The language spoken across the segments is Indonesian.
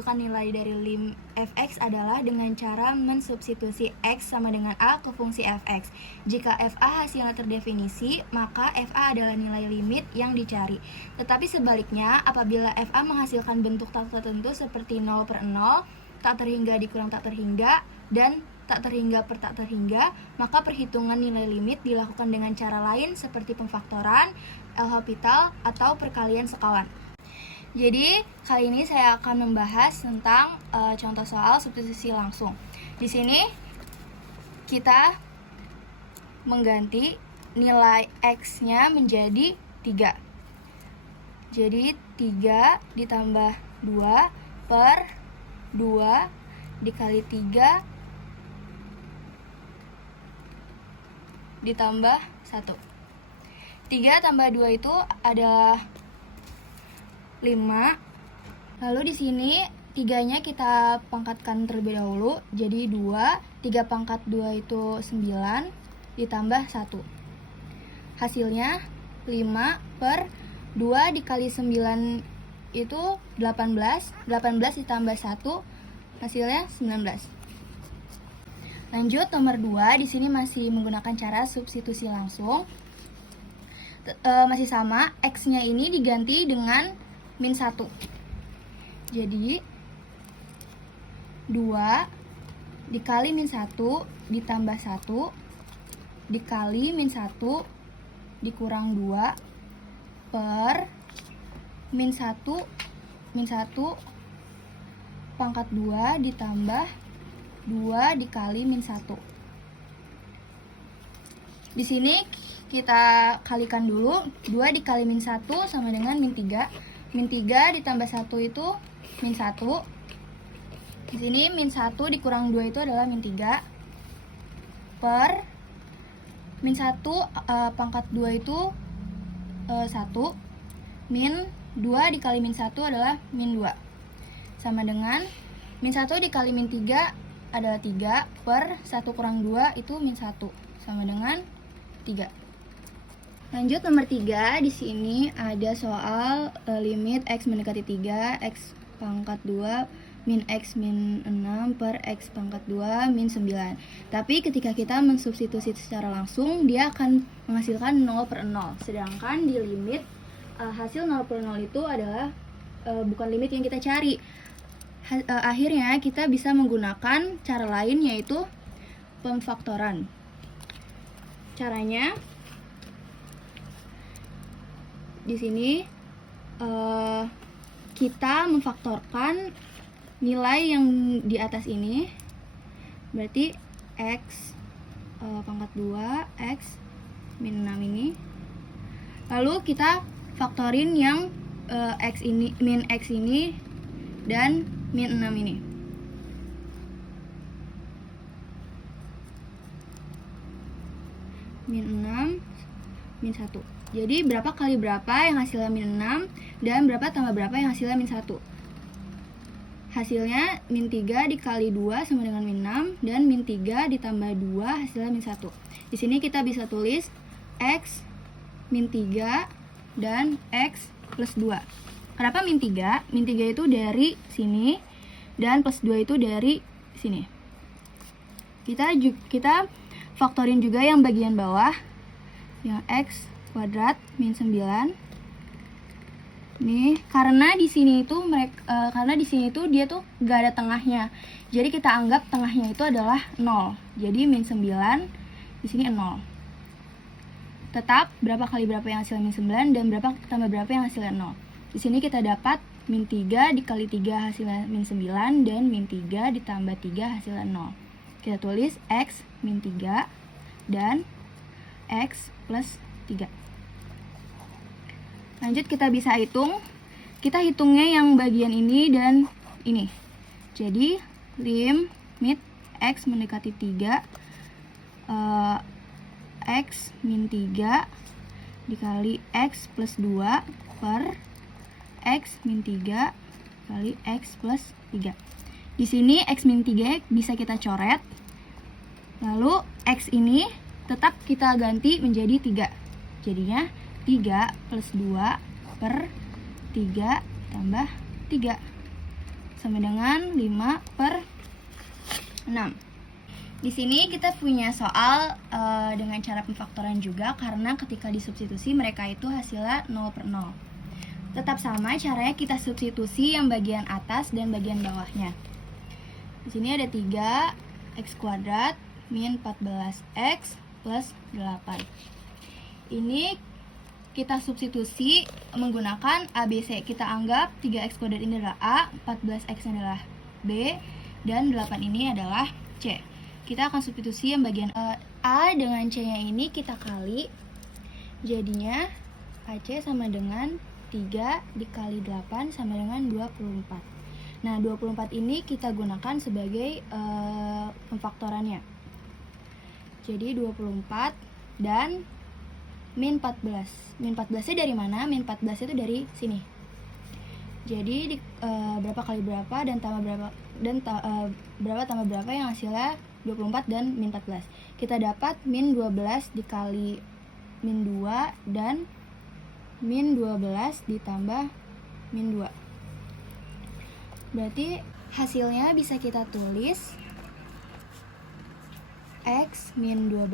menentukan nilai dari lim fx adalah dengan cara mensubstitusi x sama dengan a ke fungsi fx. Jika fa hasilnya terdefinisi, maka fa adalah nilai limit yang dicari. Tetapi sebaliknya, apabila fa menghasilkan bentuk tak tertentu seperti 0/0, tak terhingga dikurang tak terhingga, dan tak terhingga per tak terhingga, maka perhitungan nilai limit dilakukan dengan cara lain seperti pemfaktoran, L'Hopital, atau perkalian sekawan. Jadi, kali ini saya akan membahas tentang contoh soal substitusi langsung. Di sini kita mengganti nilai x-nya menjadi 3. Jadi 3 ditambah 2 per 2 dikali 3 ditambah 1. 3 tambah 2 itu adalah 5. Lalu di sini 3-nya kita pangkatkan terlebih dahulu. Jadi 2, 3 pangkat 2 itu 9 ditambah 1. Hasilnya 5 per 2 dikali 9 itu 18. 18 ditambah 1 hasilnya 19. Lanjut nomor 2, di sini masih menggunakan cara substitusi langsung. Masih sama, x-nya ini diganti dengan min 1. Jadi 2 dikali min 1 ditambah 1 dikali min 1 dikurang 2 per min 1 pangkat 2 ditambah 2 dikali min 1. Di sini kita kalikan dulu. 2 dikali min 1 sama dengan min 3. Min 3 ditambah 1 itu min 1. Di sini min 1 dikurang 2 itu adalah min 3. Per min 1 pangkat 2 itu 1. Min 2 dikali min 1 adalah min 2. Sama dengan min 1 dikali min 3 adalah 3. Per 1 kurang 2 itu min 1. Sama dengan 3. Lanjut nomor 3, di sini ada soal limit x mendekati 3, x pangkat 2 min x min 6 per x pangkat 2 min 9. Tapi ketika kita mensubstitusi secara langsung, dia akan menghasilkan 0/0. Sedangkan di limit hasil 0/0 itu adalah bukan limit yang kita cari. Akhirnya kita bisa menggunakan cara lain, yaitu pemfaktoran. Caranya di sini kita memfaktorkan nilai yang di atas ini, berarti x pangkat 2 x min 6 ini. Lalu kita faktorin yang x ini, min x ini dan min 6 ini. Min 6 min 1. Jadi berapa kali berapa yang hasilnya min 6 dan berapa tambah berapa yang hasilnya min 1. Hasilnya min 3 dikali 2 sama dengan min 6 dan min 3 ditambah 2 hasilnya min 1. Di sini kita bisa tulis x min 3 dan x plus 2. Kenapa min 3? Min 3 itu dari sini dan plus 2 itu dari sini. Kita faktorin juga yang bagian bawah, yang x kuadrat min 9. Nih, karena di sini itu dia tuh gak ada tengahnya. Jadi kita anggap tengahnya itu adalah 0. Jadi min 9 di sini 0. Tetap berapa kali berapa yang hasilnya min 9 dan berapa tambah berapa yang hasilnya 0. Di sini kita dapat min 3 dikali 3 hasilnya min 9 dan min 3 ditambah 3 hasilnya 0. Kita tulis x min 3 dan x plus 3. Lanjut kita bisa hitung. Kita hitungnya yang bagian ini dan ini. Jadi limit x mendekati 3 x min 3 dikali x plus 2 per x min 3 kali x plus 3. Di sini x min 3 bisa kita coret. Lalu x ini tetap kita ganti menjadi 3. Jadinya 3 plus 2 per 3 tambah 3 sama dengan 5 per 6. Di sini kita punya soal dengan cara pemfaktoran juga, karena ketika disubstitusi mereka itu hasilnya 0 per 0. Tetap sama caranya, kita substitusi yang bagian atas dan bagian bawahnya. Di sini ada 3x kuadrat min 14x plus 8. Ini kita substitusi menggunakan ABC. Kita anggap 3x kuadrat ini adalah A, 14x adalah B, dan 8 ini adalah C. Kita akan substitusi yang bagian A dengan C-nya ini kita kali, jadinya AC sama dengan 3 dikali 8 sama dengan 24. Nah, 24 ini kita gunakan sebagai pemfaktorannya. Jadi 24 dan min 14. Min 14-nya dari mana? Min 14 itu dari sini. Jadi berapa kali berapa dan tambah berapa, dan berapa tambah berapa yang hasilnya 24 dan min 14. Kita dapat min 12 dikali min 2 dan min 12 ditambah min 2. Berarti hasilnya bisa kita tulis x min 12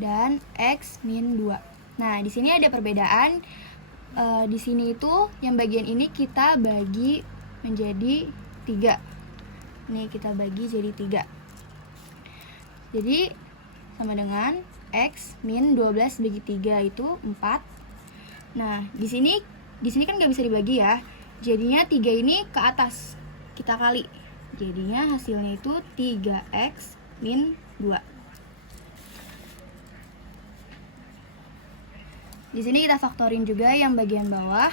dan x min 2. Nah, di sini ada perbedaan. Di sini itu yang bagian ini kita bagi menjadi 3. Ini kita bagi jadi 3. Jadi sama dengan x min 12 bagi 3 itu 4. Nah, di sini kan nggak bisa dibagi ya. Jadinya 3 ini ke atas kita kali. Jadinya hasilnya itu 3x min 2. Di sini kita faktorin juga yang bagian bawah.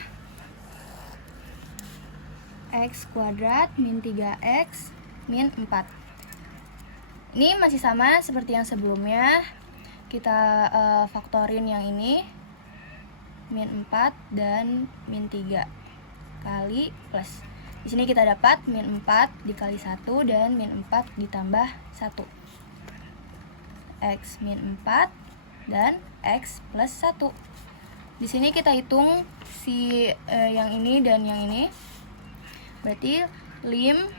X kuadrat min 3x min 4. Ini masih sama seperti yang sebelumnya. Kita faktorin yang ini, min 4 dan min 3 kali plus. Di sini kita dapat min 4 dikali 1 dan min 4 ditambah 1. X min 4 dan x plus 1. Di sini kita hitung si yang ini dan yang ini. Berarti lim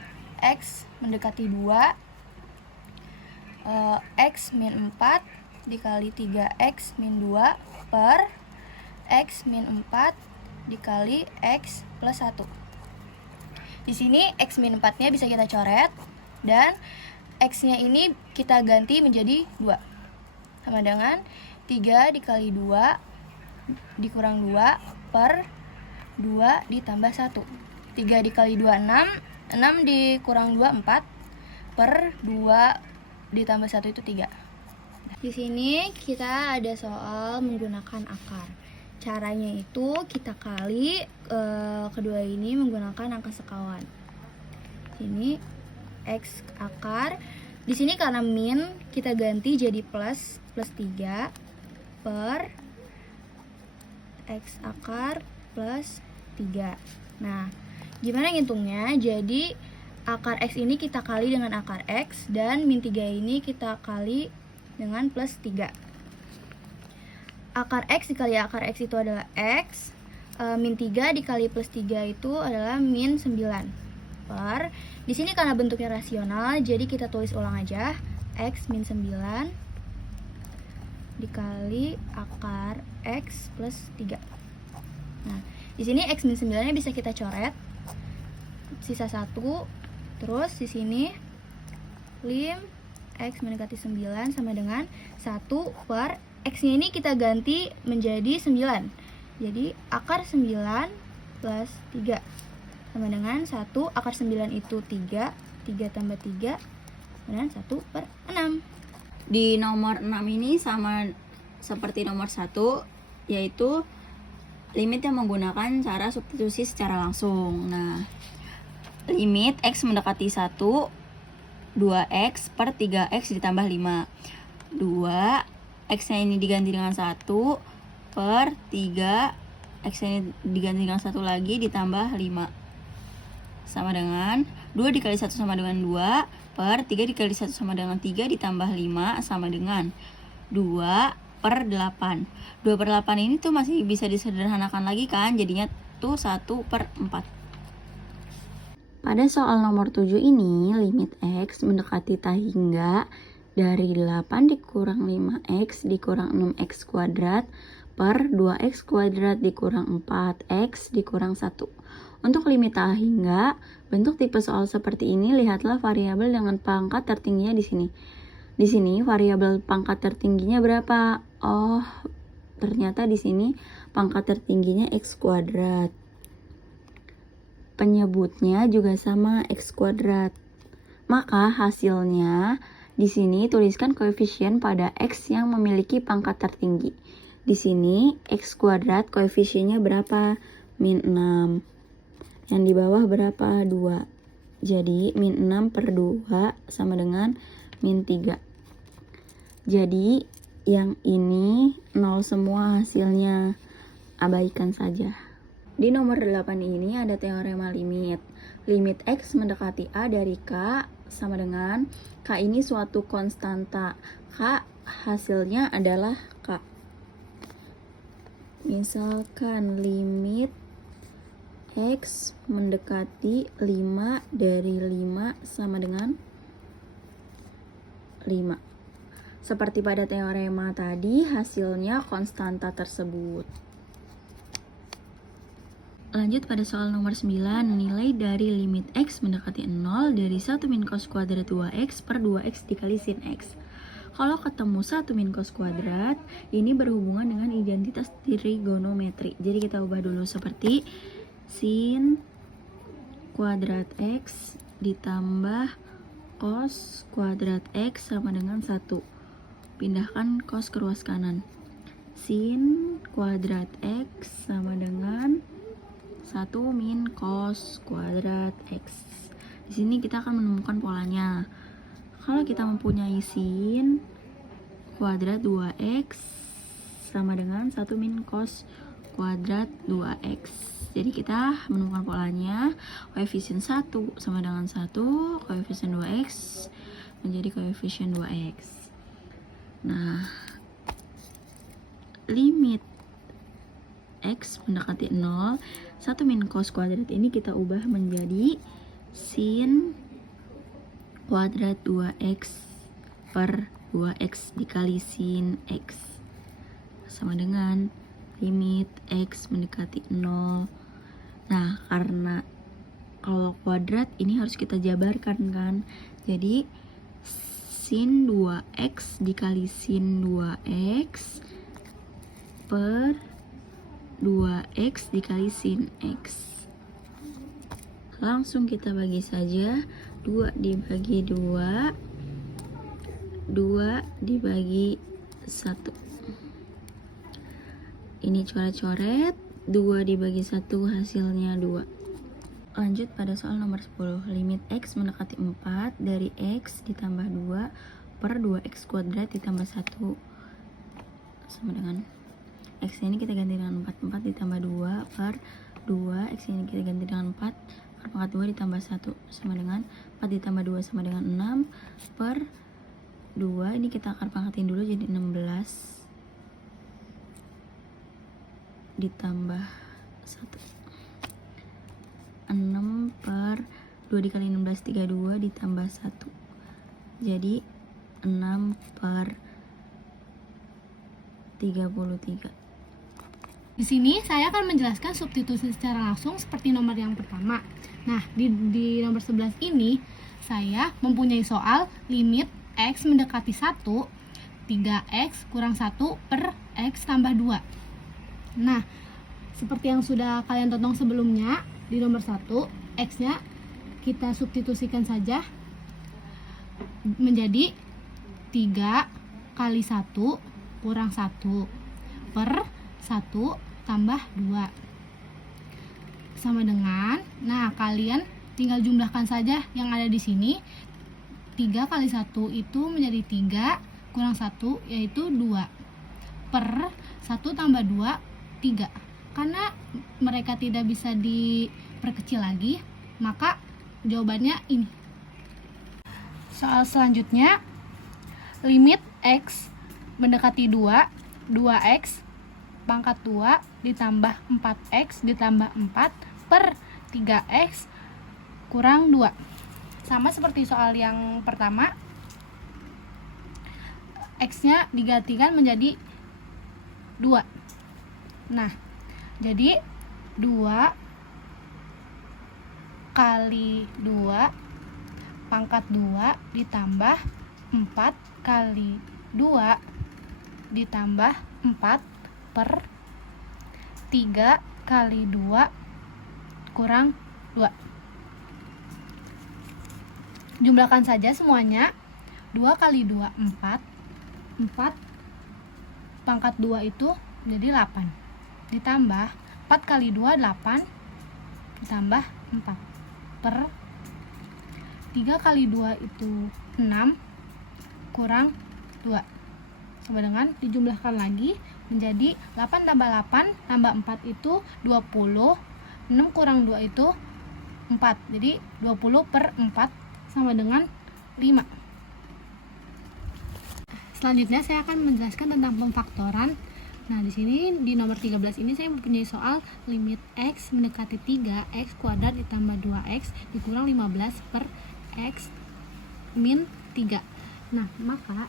x mendekati 2, x min 4 dikali 3x min 2 per x min 4 dikali x plus 1. Di sini x min 4-nya bisa kita coret, dan x-nya ini kita ganti menjadi 2. Sama dengan 3 dikali 2 dikurang 2 per 2 ditambah 1. 3 dikali 2, 6. 6 dikurang 2, 4. Per 2 ditambah 1 itu 3. Di sini kita ada soal menggunakan akar. Caranya itu kita kali kedua ini menggunakan angka sekawan. Sini x akar. Di sini karena min kita ganti jadi plus 3 per x akar plus 3. Nah, gimana ngitungnya? Jadi akar x ini kita kali dengan akar x, dan min 3 ini kita kali dengan plus 3. Akar x dikali akar x itu adalah x, min 3 dikali plus 3 itu adalah min 9 per, di sini karena bentuknya rasional jadi kita tulis ulang aja, x min 9 dikali akar x plus 3. Nah, di sini x min 9-nya bisa kita coret, sisa 1. Terus di sini lim x mendekati 9 sama dengan 1 per x-nya ini kita ganti menjadi 9. Jadi akar 9 plus 3 sama dengan 1. Akar 9 itu 3. 3 tambah 3 dengan 1 per 6. Di nomor 6 ini sama seperti nomor 1, yaitu limit yang menggunakan cara substitusi secara langsung. Nah, limit x mendekati 1, 2x per 3x ditambah 5. 2, x-nya ini diganti dengan 1 per 3, x-nya ini diganti dengan 1 lagi ditambah 5. Sama dengan 2 dikali 1 sama dengan 2 per 3 dikali 1 sama dengan 3 ditambah 5 sama dengan 2 per 8. 2 per 8 ini tuh masih bisa disederhanakan lagi kan, jadinya tuh 1 per 4. Pada soal nomor 7 ini, limit X mendekati tak hingga dari 8 dikurang 5X dikurang 6X kuadrat per 2X kuadrat dikurang 4X dikurang 1. Untuk limit tak hingga, bentuk tipe soal seperti ini, lihatlah variabel dengan pangkat tertingginya di sini. Di sini variabel pangkat tertingginya berapa? Oh, ternyata di sini pangkat tertingginya X kuadrat. Penyebutnya juga sama, X kuadrat. Maka hasilnya di sini tuliskan koefisien pada X yang memiliki pangkat tertinggi. Di sini X kuadrat koefisiennya berapa? Min 6. Yang di bawah berapa? 2. Jadi min 6 per 2 sama dengan min 3. Jadi yang ini 0 semua hasilnya. Abaikan saja. Di nomor 8 ini ada teorema limit. Limit X mendekati A dari K sama dengan K ini suatu konstanta. K hasilnya adalah K. Misalkan limit X mendekati 5 dari 5 sama dengan 5. Seperti pada teorema tadi, hasilnya konstanta tersebut. Lanjut pada soal nomor 9, nilai dari limit X mendekati 0 dari 1 min cos kuadrat 2X per 2X dikali sin X. Kalau ketemu 1 min cos kuadrat, ini berhubungan dengan identitas trigonometri. Jadi kita ubah dulu seperti sin kuadrat X ditambah cos kuadrat X sama dengan 1. Pindahkan cos ke ruas kanan. Sin kuadrat X sama dengan 1 min cos kuadrat X. Di sini kita akan menemukan polanya. Kalau kita mempunyai sin kuadrat 2X sama dengan 1 min cos kuadrat 2X. Jadi kita menemukan polanya, koefisien 1 sama dengan 1, koefisien 2X menjadi koefisien 2X. Nah, limit X mendekati 0, 1 min cos kuadrat ini kita ubah menjadi sin kuadrat 2X per 2X dikali sin X sama dengan limit X mendekati 0. Nah, karena kalau kuadrat ini harus kita jabarkan kan. Jadi sin 2X dikali sin 2X per 2X dikali sin X. Langsung kita bagi saja. 2 dibagi 2, 2 dibagi 1. Ini coret-coret, 2 dibagi 1 hasilnya 2. Lanjut pada soal nomor 10. Limit X mendekati 4 dari X ditambah 2 per 2X kuadrat ditambah 1 sama dengan X ini kita ganti dengan 4. 4 ditambah 2 per 2. X ini kita ganti dengan 4. Akar pangkat 2 ditambah 1 sama dengan 4 ditambah 2 sama dengan 6 per 2. Ini kita akar pangkatin dulu jadi 16 ditambah 1. 6 per 2 dikali 16 32 ditambah 1. Jadi 6 per 33. Di sini saya akan menjelaskan substitusi secara langsung seperti nomor yang pertama. Nah, di nomor 11 ini saya mempunyai soal limit X mendekati 1, 3X kurang 1 per X tambah 2. Nah, seperti yang sudah kalian tonton sebelumnya, di nomor 1, X-nya kita substitusikan saja menjadi 3 kali 1 kurang 1 per 1 tambah 2 sama dengan, nah kalian tinggal jumlahkan saja yang ada di sini. 3 kali 1 itu menjadi 3 kurang 1 yaitu 2 per 1 tambah 2 3. Karena mereka tidak bisa diperkecil lagi, maka jawabannya ini. Soal selanjutnya, limit X mendekati 2, 2X pangkat 2 ditambah 4X ditambah 4 per 3X kurang 2. Sama seperti soal yang pertama, X-nya digantikan menjadi 2. Nah, jadi 2 kali 2 pangkat 2 ditambah 4 kali 2 ditambah 4 per 3 kali 2 kurang 2. Jumlahkan saja semuanya. 2 kali 2 4. 4 pangkat 2 itu menjadi 8. Ditambah 4 kali 2 8 ditambah 4 per 3 kali 2 itu 6 kurang 2. Sama dengan dijumlahkan lagi menjadi 8 tambah 8 tambah 4 itu 20. 6 kurang 2 itu 4. Jadi 20 per 4 sama dengan 5. Selanjutnya saya akan menjelaskan tentang pemfaktoran. Nah, di sini di nomor 13 ini saya mempunyai soal limit X mendekati 3, X kuadrat ditambah 2X dikurang 15 per X min 3. Nah, maka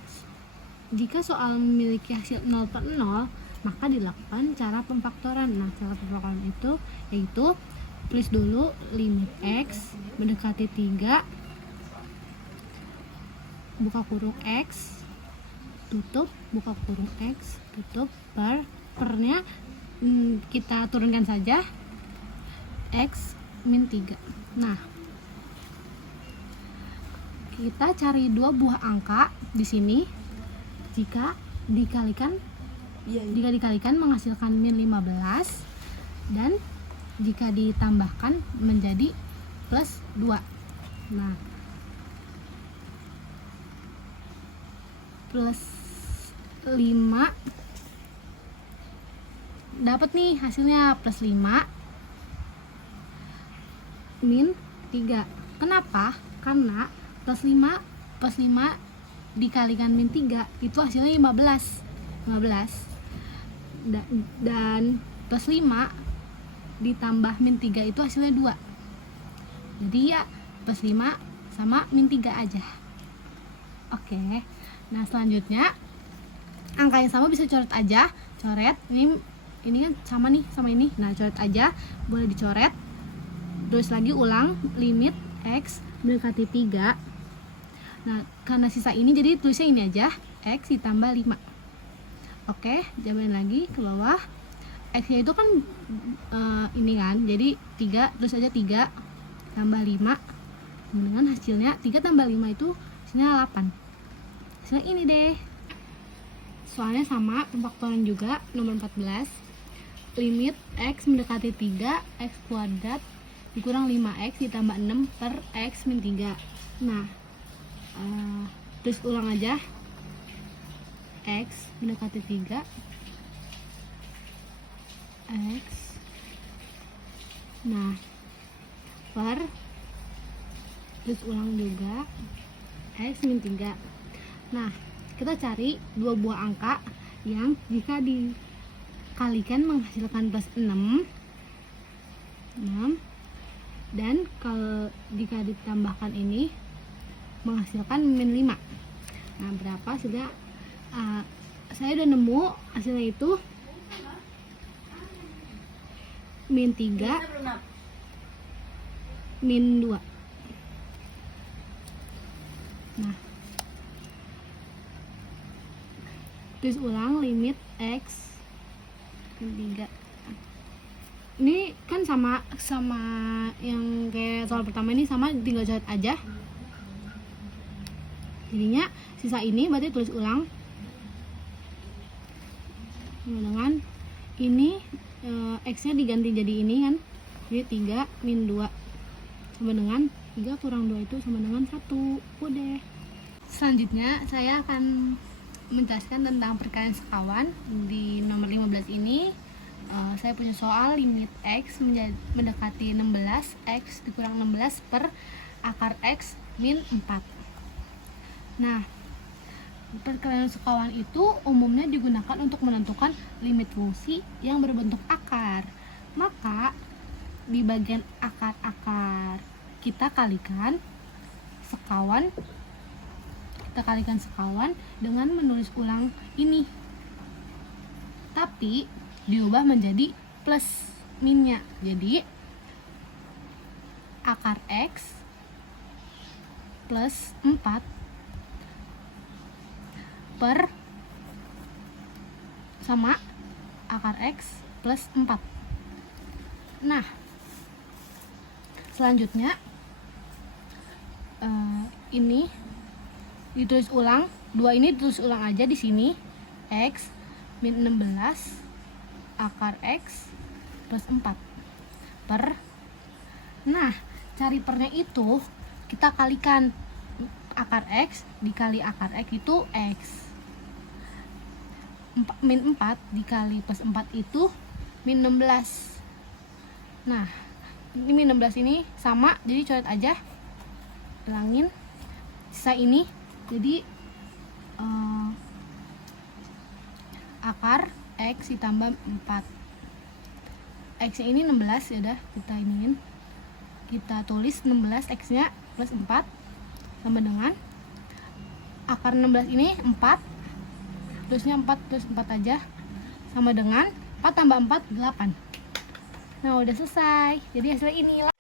jika soal memiliki hasil 0 per 0, maka dilakukan cara pemfaktoran. Nah, cara pemfaktoran itu yaitu tulis dulu limit X mendekati 3, buka kurung X, tutup, buka kurung X, tutup, pernya kita turunkan saja X min 3. Nah, kita cari dua buah angka di sini. Jika dikalikan menghasilkan min 15, dan jika ditambahkan menjadi plus 2. Nah, plus 5 dapat nih hasilnya plus 5 min 3. Kenapa? Karena plus 5 dikalikan min 3 itu hasilnya 15. Dan plus 5 ditambah min 3 itu hasilnya 2. Jadi ya plus 5 sama min 3 aja. Oke. Nah, selanjutnya angka yang sama bisa coret aja. Coret ini kan sama nih sama ini. Nah, coret aja, boleh dicoret. Terus lagi ulang limit X mendekati 3. Nah, karena sisa ini jadi tulisnya ini aja, X ditambah 5. Oke, jabarin lagi ke bawah. X-nya itu kan ini kan, jadi 3, terus aja 3 tambah 5. Dengan hasilnya 3 tambah 5 itu hasilnya 8. Hasilnya ini deh. Soalnya sama, pemfaktoran juga, nomor 14. Limit X mendekati 3, X kuadrat dikurang 5X ditambah 6 per X min 3. Nah, terus ulang aja. X mendekati 3, X, nah, per, terus ulang juga X min 3. Nah, kita cari dua buah angka yang jika dikalikan menghasilkan plus 6, dan kalau jika ditambahkan ini menghasilkan min 5. Nah, berapa hasilnya? Saya udah nemu hasilnya itu min 3 min 2. Nah, terus ulang limit X min 3. Ini kan sama yang kayak soal pertama, ini sama, tinggal coret aja. Jadinya sisa ini berarti tulis ulang dengan ini, X nya diganti jadi ini kan, jadi 3 min 2 sama dengan 3 kurang 2 itu sama dengan 1. Udah. Selanjutnya saya akan menjelaskan tentang perkalian sekawan. Di nomor 15 ini saya punya soal limit X mendekati 16, X dikurang 16 per akar X min 4. Nah, perkalian sekawan itu umumnya digunakan untuk menentukan limit fungsi yang berbentuk akar. Maka di bagian akar-akar kita kalikan sekawan dengan menulis ulang ini, tapi diubah menjadi plus minnya. Jadi akar X plus 4 per sama akar X plus 4. Nah, selanjutnya ini ditulis ulang, 2 ini ditulis ulang aja di sini. X min 16 akar X plus 4 per. Nah, cari pernya itu kita kalikan akar X dikali akar X itu X. Min 4 dikali plus 4 itu min 16. Nah, ini min 16 ini sama, jadi coret aja, hilangin sisa ini. Jadi akar X ditambah 4, X nya ini 16, ya udah kita tulis 16 X nya plus 4 sama dengan akar 16 ini 4, terusnya 4 plus 4 aja sama dengan 4 tambah 4 8. Nah, udah selesai. Jadi hasilnya ini.